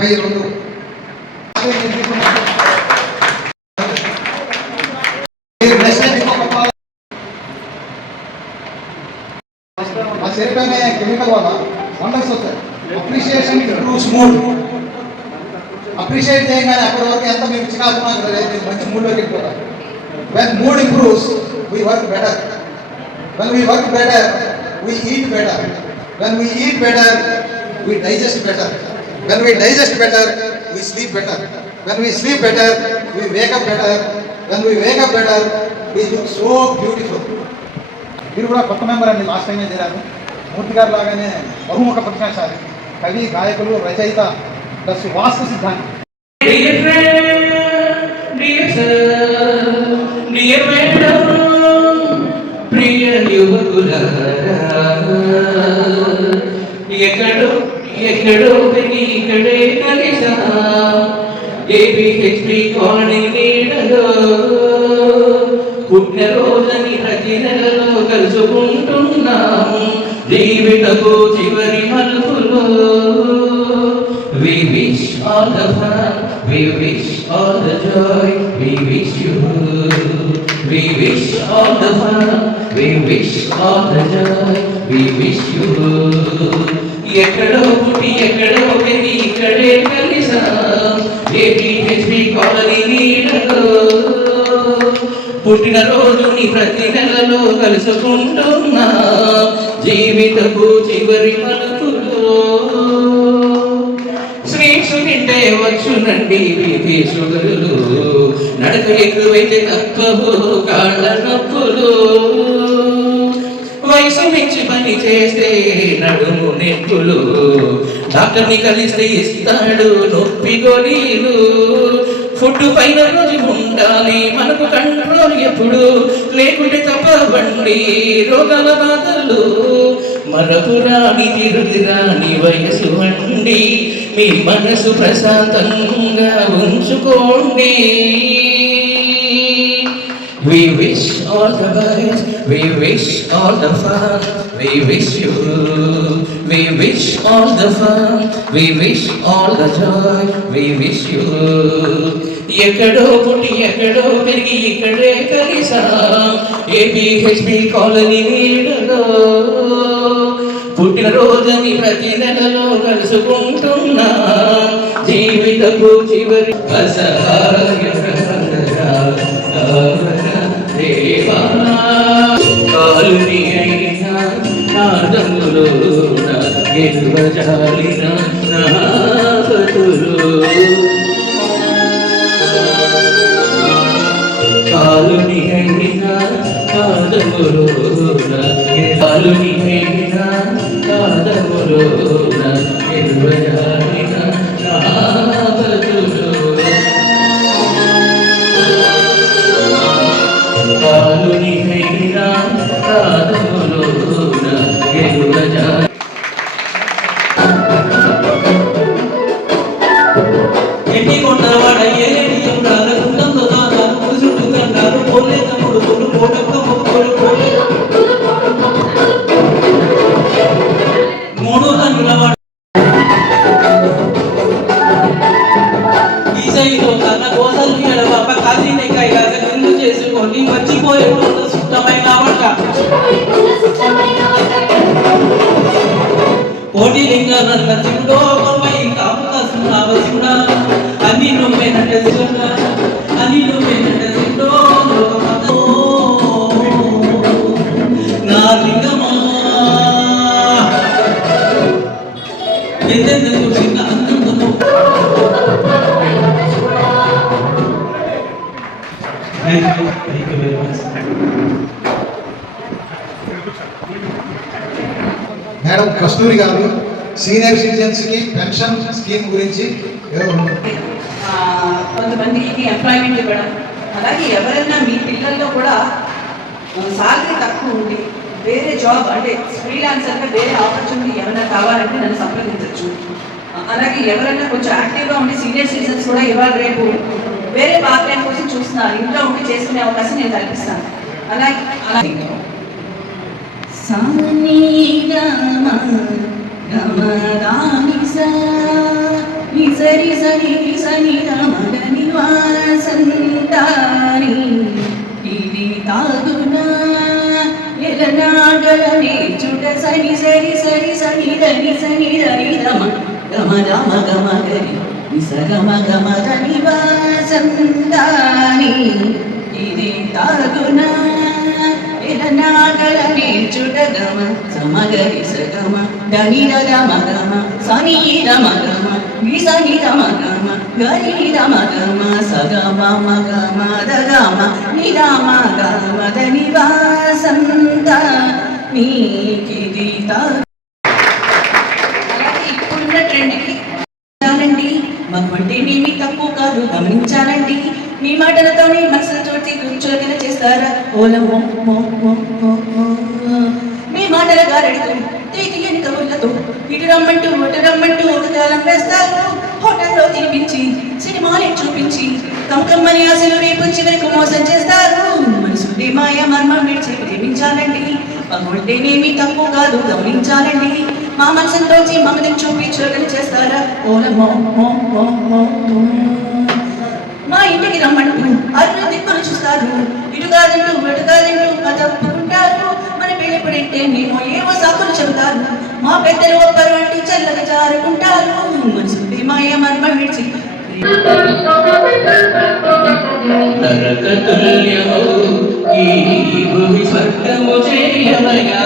52 సరిపోయిన కెమికల్ వల్ల వండర్స్ వస్తాయి. Appreciation improves mood. అప్రిషియేట్ చేయగానే అక్కడి వరకు ఎంత మీకు చికాకున్నా మంచి మూడ్లోకి వెళ్ళిపోతారు. When mood improves we work better. When we work better we eat better. When we eat better we digest better. When we digest better we sleep better. When we sleep better we wake up better. When we wake up better we look so beautiful. మీరు కూడా కొత్త member అండి, last టైమే చేరారు. మూర్తి గారు లాగానే బహుముఖ ప్రతిభాశాలి, కవి, గాయకులు, రచయిత ప్లస్ వాస్తు సిద్ధాంతి. ఎక్కడో ఎక్కడో ఇక్కడే కలిసా ఏబిహెచ్పి కాలనీ నీడలో పుట్టినరోజని ప్రతి నెలలో కలుసుకుంటున్నాము జీవితపు చివరి మలుపులో. We wish all the fun, we wish all the joy, we wish you. We wish all the fun, we wish all the joy, we wish you. ఎక్కడో పుట్టి ఎక్కడో పెరిగి ఇక్కడే కలిసాం ఏబిహెచ్పి కాలనీ నీడలో పుట్టినరోజుని ప్రతి నెలలో కలుసుకుంటున్నా జీవితపు చివరి మలుపులో. స్వీట్స్ తింటే వచ్చునండి షుగరులు, నడక ఎక్కువైతే తప్పవు కాళ్ళ నొప్పులు, వయసు మించి పని చేస్తే నడుము నెప్పులు, డాక్టర్ని కలిస్తే ఇస్తాడు నొప్పి గోళీలు. ఫుడ్ పైన రోజు ఉండాలి మనకు కంట్రోల్ ఎప్పుడు, లేకుంటే తప్పబండి రోగాల బాధలు. మరపురాని తిరుదిరాని వయసు అండి, మీ మనసు ప్రశాంతంగా ఉంచుకోండి. We wish all the best, we wish all the fun, we wish you. We wish all the fun, we wish all the joy, we wish you. ఎక్కడో పుట్టి ఎక్కడో పెరిగి ఇక్కడే కలిసాం ఏబిహెచ్పి కాలనీ నీడలో పుట్టినరోజని ప్రతి నెలలో కలుసుకుంటున్నా జీవితపు చివరి కాలుని అయినా నాదములో గెలువజాలిన నాపతులు, కాలుని అయినా నాదములో కాలుని అయినా నాదములో గెలువజాలిన నాపతులు, కాలుని అయినా నాదములో గెలువజాలిన. ఎన్ని కొండవాడ ఏలేటి ఉండాలి కుండంతో దాదాలు కూసుంటు దండాలు పోలే తమ్ముడు తోడు పోటక్క మొక్కడు పోలే మూడు తండ్రులవాడు ఈ సైలో తన కోసలు ఎడబాప కాశీని కైలాస నిండు చేసుకొని మర్చిపోయేటోళ్ళ సుష్టమైన వంట కోటి లింగాల శివుడో బొమ్మై కాపుతాసున్నావ శివుడా అని నువ్వేనంటే శివుడా అని నువ్వేనంటే శివుడో నా లింగమా ఎందెందుకు చిన్న అందుకు మేడం కస్తూరి గారు సీనియర్ సిటిజన్స్ కి పెన్షన్ స్కీమ్ గురించి కొంతమందికి ఎంప్లాయ్మెంట్ ఇవ్వడం, అలాగే ఎవరైనా మీ పిల్లల్లో కూడా సాలరీ తక్కువ ఉండి వేరే జాబ్ అంటే ఫ్రీలాన్సర్గా వేరే ఆపర్చునిటీ ఏమైనా కావాలంటే నన్ను సంప్రదించవచ్చు. అలాగే ఎవరైనా కొంచెం యాక్టివ్గా ఉండి సీనియర్ సిటిజన్స్ కూడా ఇవాళ రేపు వేరే పార్ట్ టైం కోసం చూస్తున్నారు, ఇంట్లో ఉండి చేసుకునే అవకాశం నేను కల్పిస్తాను. అలాగే అలాగే గరి సని సని రమగని వాసంతాని ఇది తాగునా ఎలనాగల నేర్చుట సని సరి సరి సని దని సని దని రమ గమ గమ గమ గరి నిస గమ గమ దని వాసంతాని ఇది తాగునా ఎలనాగల నేర్చుట గమ సమగరి సగమ దని రమ గమ సని రమ గమ విసని రమ గమ గరి రమ గమ సగమ మగమ దగమ నిరమ గమ దని వాసంత నీకిది అలాగే ఇప్పుడున్న ట్రెండ్కి మగమంటే మీ తప్పు కాదు గమనించాలండి మీ మాటలతోనే మనసును చోటి కూర్చోగల చేస్తారా ఓలమో మీ మాటల గారడితో తీయని కబుర్లతో ఇటు రమ్మంటూ ఒక కాలం వేస్తారు హోటల్లో తినిపించి సినిమాలే చూపించి కమ్మని ఆశలు రేపు చివరికి మోసం చేస్తారు మనసుండే మాయ మర్మం విడిచి ప్రేమించాలండి మగమంటేనేమి తప్పు కాదు గమనించాలండి మా మనసులోంచి మమతను చూపించగలి చేస్తారా ఓలమో మా ఇంటికి రమ్మంటూ అరుణ దిక్కులు చూస్తారు ఇటు కాదంటూ తప్పుకుంటారు మన పెళ్ళిపడింటే మేము ఏవో సాకులు చెబుతారు మా పెద్దలు ఒప్పరు అంటూ చల్లగా జారుకుంటారు మనసుంది మాయ మర్మం విడిచి నరక తుల్యము ఈ భూమి స్వర్గము చేయమయా